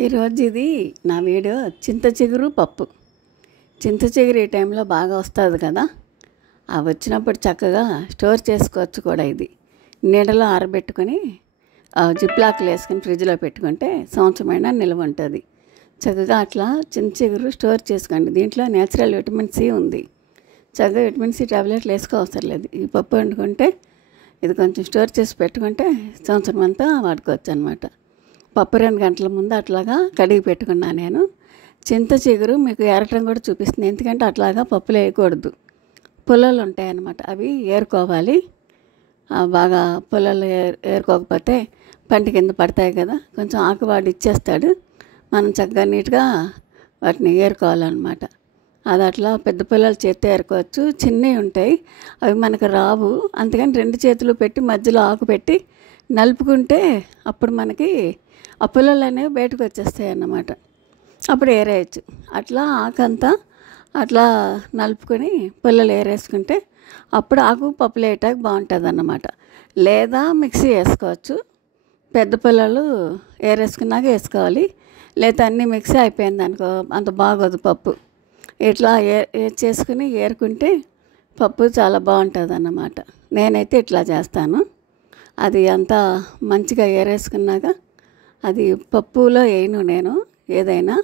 ఈరోజు ఇది నా వీడియో చింత చిగురు పప్పు. చింత చిగురు ఈ టైంలో బాగా వస్తుంది కదా, ఆ వచ్చినప్పుడు చక్కగా స్టోర్ చేసుకోవచ్చు కూడా. ఇది నీడలో ఆరబెట్టుకొని జిప్లాక్లు వేసుకొని ఫ్రిడ్జ్లో పెట్టుకుంటే సంవత్సరమైనా నిల్వ ఉంటుంది. చక్కగా అట్లా చింత చిగురు స్టోర్ చేసుకోండి. దీంట్లో నేచురల్ విటమిన్ సి ఉంది. చక్కగా విటమిన్ సి టాబ్లెట్లు వేసుకోవసరం లేదు. ఈ పప్పు వండుకుంటే ఇది కొంచెం స్టోర్ చేసి పెట్టుకుంటే సంవత్సరం అంతా వాడుకోవచ్చు అనమాట. పప్పు 2 గంటల ముందు అట్లాగా కడిగి పెట్టుకున్నాను నేను. చింత చిగురు మీకు ఏరటం కూడా చూపిస్తుంది, ఎందుకంటే అట్లాగా పప్పులు వేయకూడదు. పుల్లలు ఉంటాయన్నమాట, అవి ఏరుకోవాలి. బాగా పుల్లలు ఏరుకోకపోతే పంట కింద పడతాయి కదా, కొంచెం ఆకువాడు ఇచ్చేస్తాడు. మనం చక్కగా నీట్గా వాటిని ఏరుకోవాలన్నమాట. అది అట్లా పెద్ద పుల్లలు చేత్తో ఏరుకోవచ్చు, చిన్నవి ఉంటాయి అవి మనకు రావు. అందుకని 2 చేతులు పెట్టి మధ్యలో ఆకు పెట్టి నలుపుకుంటే అప్పుడు మనకి ఆ పుల్లలు అనేవి బయటకు వచ్చేస్తాయి అన్నమాట. అప్పుడు ఏరేయచ్చు. అట్లా ఆకంతా అట్లా నలుపుకొని పుల్లలు ఏరేసుకుంటే అప్పుడు ఆకు పప్పులు వేయటానికి బాగుంటుంది అన్నమాట. లేదా మిక్సీ వేసుకోవచ్చు. పెద్ద పుల్లలు ఏరేసుకున్నాక వేసుకోవాలి. లేదా అన్నీ మిక్సీ అయిపోయింది అనుకో, అంత బాగోదు పప్పు. ఇట్లా చేసుకుని ఏరుకుంటే పప్పు చాలా బాగుంటుంది అన్నమాట. నేనైతే ఇట్లా చేస్తాను. అది అంతా మంచిగా ఏరేసుకున్నాక అది పప్పులో వేయను నేను. ఏదైనా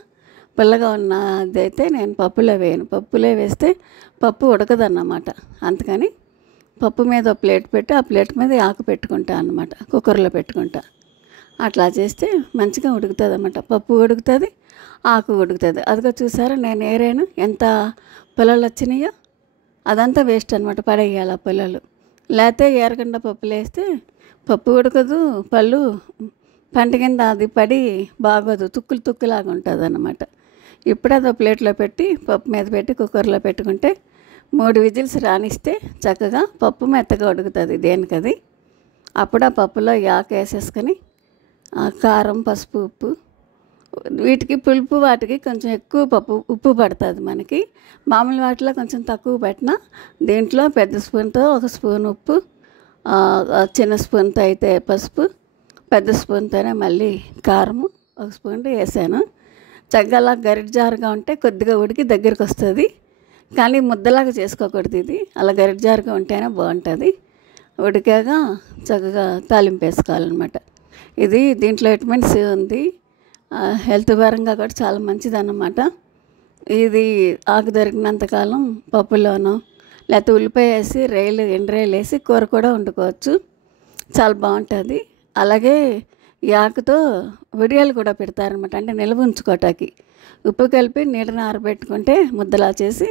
పుల్లగా ఉన్నదైతే నేను పప్పులో వేయను. పప్పులో వేస్తే పప్పు ఉడకదన్నమాట. అందుకని పప్పు మీద ఒక ప్లేట్ పెట్టి ఆ ప్లేట్ మీద ఆకు పెట్టుకుంటా అన్నమాట. కుక్కర్లో పెట్టుకుంటా. అట్లా చేస్తే మంచిగా ఉడుకుతుంది అన్నమాట. పప్పు ఉడుకుతుంది, ఆకు ఉడుకుతుంది. అదిగో చూసారా, నేను ఏరాను ఎంత పుల్లలు వచ్చినాయో. అదంతా వేస్ట్ అనమాట, పడేయాలి ఆ పుల్లలు. లేకపోతే ఏరకుండా పప్పులు వేస్తే పప్పు ఉడకదు, పళ్ళు పంట కింద అది పడి బాగోదు, తుక్కులు తుక్కులాగా ఉంటుంది అన్నమాట. ఇప్పుడు అదో ప్లేట్లో పెట్టి పప్పు మీద పెట్టి కుక్కర్లో పెట్టుకుంటే 3 విజిల్స్ రానిస్తే చక్కగా పప్పు మెత్తగా ఉడుకుతుంది దేనికది. అప్పుడు ఆ పప్పులో ఆకు వేసేసుకొని కారం, పసుపు, ఉప్పు, వీటికి పులుపు వాటికి కొంచెం ఎక్కువ ఉప్పు పడుతుంది మనకి. మామూలు వాటిలో కొంచెం తక్కువ పెట్టినా దీంట్లో పెద్ద స్పూన్తో 1 స్పూన్ ఉప్పు, చిన్న స్పూన్తో అయితే పసుపు, పెద్ద స్పూన్తోనే మళ్ళీ కారము 1 స్పూన్ వేసాను. చక్కగా గరిటె జారుగా ఉంటే కొద్దిగా ఉడికి దగ్గరికి వస్తుంది. కానీ ముద్దలాగా చేసుకోకూడదు ఇది, అలా గరిటె జారుగా ఉంటేనే బాగుంటుంది. ఉడికాక చక్కగా తాలింపు వేసుకోవాలన్నమాట. ఇది దీంట్లో విటమిన్ సి ఉంది, హెల్త్ పరంగా కూడా చాలా మంచిదన్నమాట. ఇది ఆకు దొరికినంతకాలం పప్పులోనో లేకపోతే ఉల్లిపాయ వేసి ఎండ్రాయిలు వేసి కూర కూడా వండుకోవచ్చు, చాలా బాగుంటుంది. అలాగే ఈ ఆకుతో వడియాలు కూడా పెడతారనమాట, అంటే నిల్వ ఉంచుకోవటానికి. ఉప్పు కలిపి నీడని ఆరబెట్టుకుంటే ముద్దలా చేసి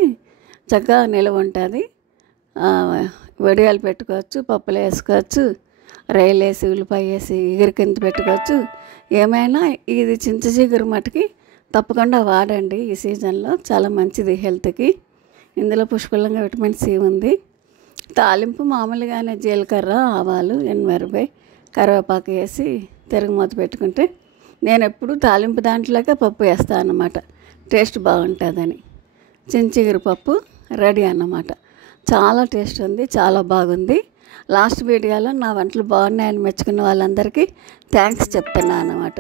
చక్కగా నిల్వ ఉంటుంది. వడియాలు పెట్టుకోవచ్చు, పప్పులు వేసుకోవచ్చు, రైలు వేసి ఉల్లిపాయ వేసి ఎగురు కింద పెట్టుకోవచ్చు. ఏమైనా ఇది చింత చిగురు మటుకి తప్పకుండా వాడండి. ఈ సీజన్లో చాలా మంచిది హెల్త్కి. ఇందులో పుష్కలంగా విటమిన్ సి ఉంది. తాలింపు మామూలుగానే జీలకర్ర, ఆవాలు, ఎండుమిరపకాయ, కరివేపాకు వేసి తిరగమూత పెట్టుకుంటే నేను ఎప్పుడు తాలింపు దాంట్లోకే పప్పు వేస్తాను అన్నమాట, టేస్ట్ బాగుంటుందని. చింత చిగురు పప్పు రెడీ అన్నమాట. చాలా టేస్ట్ ఉంది, చాలా బాగుంది. లాస్ట్ వీడియోలో నా వంటలు బాగున్నాయని మెచ్చుకున్న వాళ్ళందరికీ థ్యాంక్స్ చెప్తున్నాను అన్నమాట.